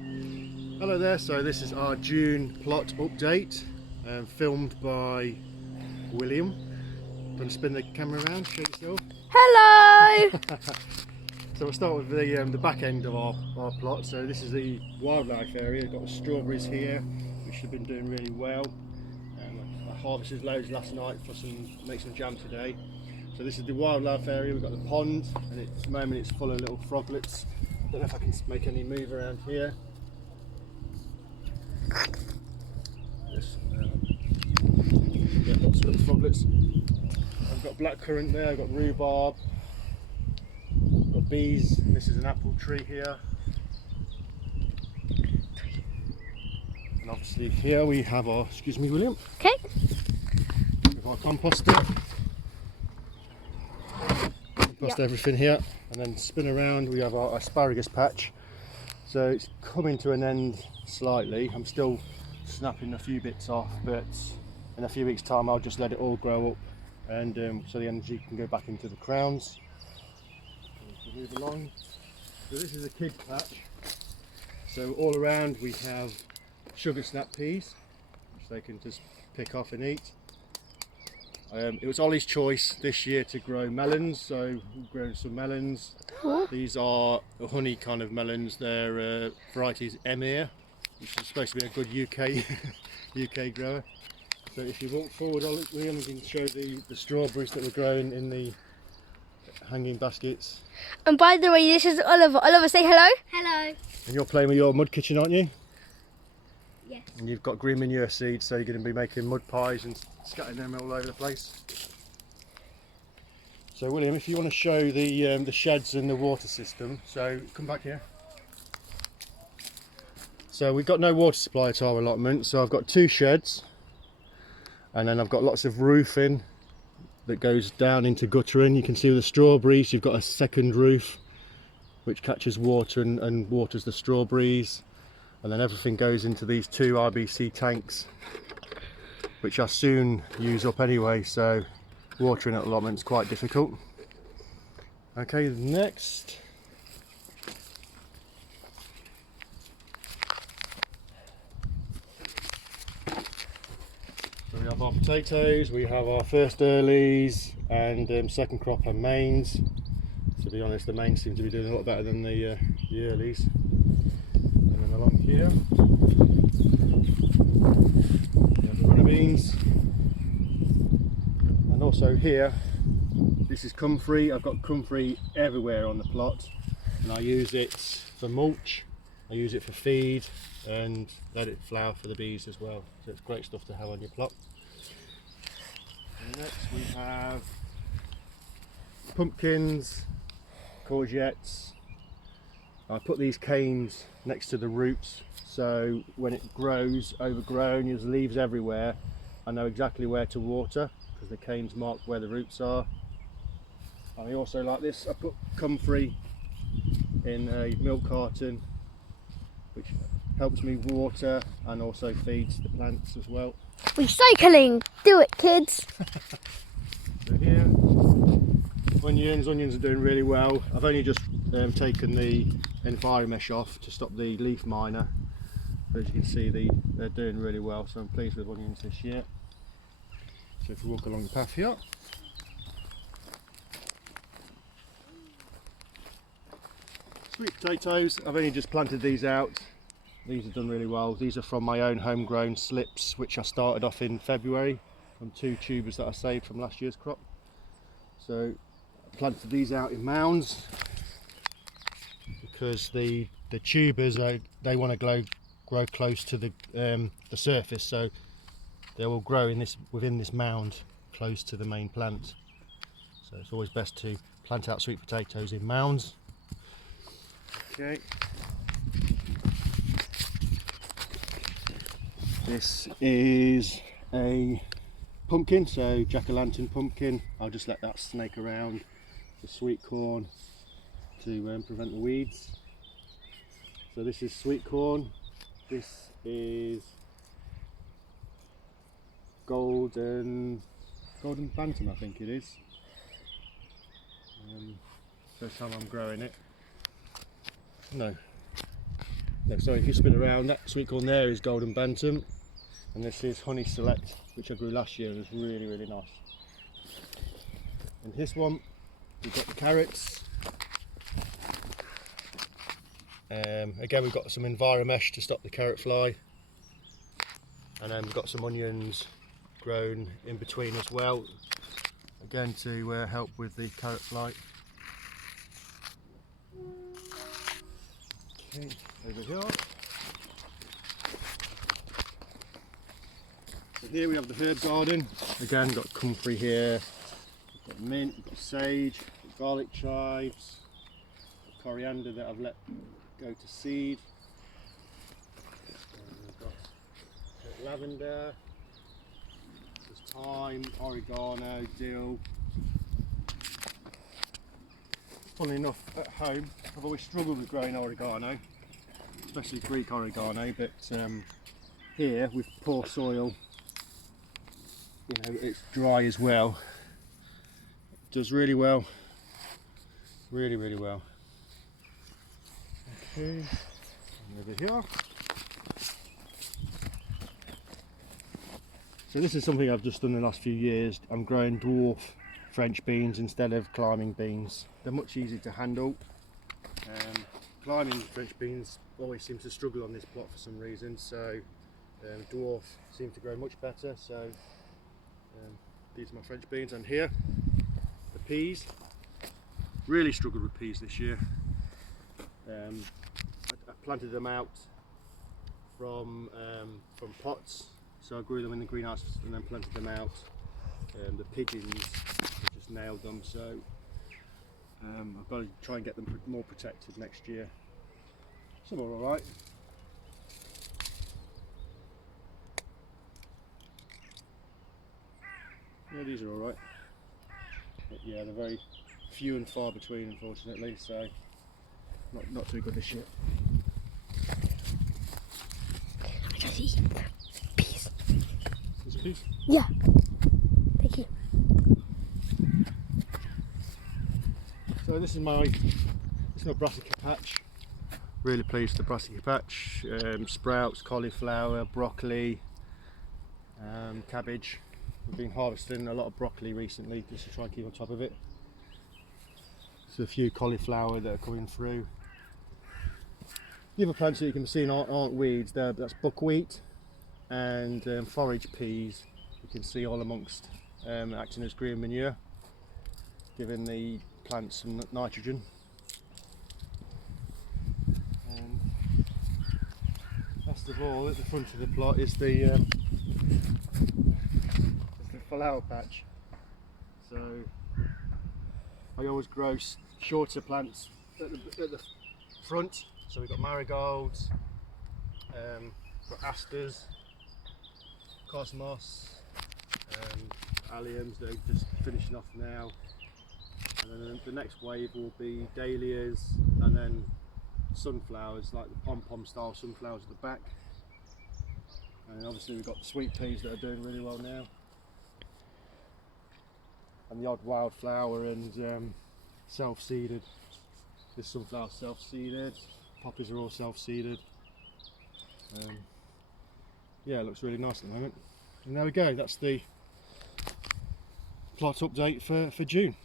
Hello there, so this is our June plot update, filmed by William. Going to spin the camera around, show yourself. Hello! So we'll start with the back end of our plot. So this is the wildlife area. We've got the strawberries here, which have been doing really well. I harvested loads last night for make some jam today. So this is the wildlife area. We've got the pond, and at the moment it's full of little froglets. I don't know if I can make any move around here. Yeah, lots of little froglets. I've got blackcurrant there, I've got rhubarb, I've got bees, and this is an apple tree here. And obviously here we have our, excuse me William, Okay. we have our composter. Compost everything here, and then spin around we have our asparagus patch. So it's coming to an end slightly. I'm still snapping a few bits off, but in a few weeks time I'll just let it all grow up, and so the energy can go back into the crowns. So we move along. So this is a kid patch. So all around we have sugar snap peas, which they can just pick off and eat. It was Ollie's choice this year to grow melons, so we've grown some melons. These are honey kind of melons. They're varieties Emir, which is supposed to be a good UK grower. So if you walk forward, William, we can show the strawberries that we're growing in the hanging baskets. And by the way, this is Oliver. Oliver, say hello. Hello. And you're playing with your mud kitchen, aren't you? Yes. And you've got green manure seeds, so you're going to be making mud pies and scattering them all over the place. So William, if you want to show the sheds and the water system, so come back here. So we've got no water supply at our allotment, so I've got 2 sheds, and then I've got lots of roofing that goes down into guttering. You can see with the strawberries you've got a second roof which catches water and waters the strawberries, and then everything goes into these 2 RBC tanks which I soon use up anyway, so watering at the allotment is quite difficult. Okay, next. So we have our potatoes, we have our first earlies, and second crop and mains. To be honest, the mains seem to be doing a lot better than the earlies. And then along here we have the runner beans, and also here this is Comfrey. I've got Comfrey everywhere on the plot, and I use it for mulch, I use it for feed, and let it flower for the bees as well. So it's great stuff to have on your plot. And next we have pumpkins, courgettes. I put these canes next to the roots, so when it grows overgrown, there's leaves everywhere, I know exactly where to water because the canes mark where the roots are. And I also, like this, I put Comfrey in a milk carton, which helps me water and also feeds the plants as well. Recycling. Do it, kids. So here, onions are doing really well. I've only just taken the enviromesh off to stop the leaf miner, but as you can see they're doing really well, so I'm pleased with onions this year. So if we walk along the path here, sweet potatoes, I've only just planted these out. These have done really well. These are from my own homegrown slips, which I started off in February from 2 tubers that I saved from last year's crop. So I planted these out in mounds because the tubers they want to grow close to the surface, so they will grow within this mound close to the main plant. So it's always best to plant out sweet potatoes in mounds. Okay. This is a pumpkin, so jack-o'-lantern pumpkin. I'll just let that snake around. The sweet corn to prevent the weeds. So this is sweet corn. This is golden bantam, I think it is. First time I'm growing it. No, no, sorry, if you spin around, that sweet corn there is Golden Bantam, and this is Honey Select, which I grew last year and was really, really nice. And this one, we've got the carrots. Again, we've got some Enviromesh to stop the carrot fly, and then we've got some onions grown in between as well, again to help with the carrot fly. Okay, over here. So here we have the herb garden. Again, got comfrey here, we've got mint, we've got sage, we've got garlic chives, got coriander that I've let go to seed. We've got lavender, there's thyme, oregano, dill. Funnily enough, at home I've always struggled with growing oregano, especially Greek oregano, but here with poor soil, you know, it's dry as well. It does really well, really, really well. Okay, over here. So this is something I've just done in the last few years. I'm growing dwarf French beans instead of climbing beans. They're much easier to handle. Climbing French beans always seems to struggle on this plot for some reason, so dwarf seem to grow much better. So these are my French beans, and here the peas. Really struggled with peas this year. I planted them out from pots, so I grew them in the greenhouse and then planted them out. The pigeons just nailed them, so I've got to try and get them more protected next year. Some are alright. Yeah, these are alright. Yeah, they're very few and far between, unfortunately, so not too good this year. I just eat peas. Is it peas? Yeah. Thank you. So this is my brassica patch. Really pleased with the brassica patch. Sprouts, cauliflower, broccoli, cabbage. We've been harvesting a lot of broccoli recently just to try and keep on top of it. So a few cauliflower that are coming through. The other plants that you can see aren't weeds. That's buckwheat and forage peas. You can see all amongst acting as green manure, giving the plants some nitrogen. And last of all, at the front of the plot is the flower patch. So I always grow shorter plants at the front. So we've got marigolds, got asters, cosmos, alliums that are just finishing off now. And then the next wave will be dahlias, and then sunflowers, like the pom-pom style sunflowers at the back. And obviously we've got the sweet peas that are doing really well now. And the odd wildflower and self-seeded. This sunflower self-seeded, poppies are all self-seeded. Yeah, it looks really nice at the moment. And there we go, that's the plot update for June.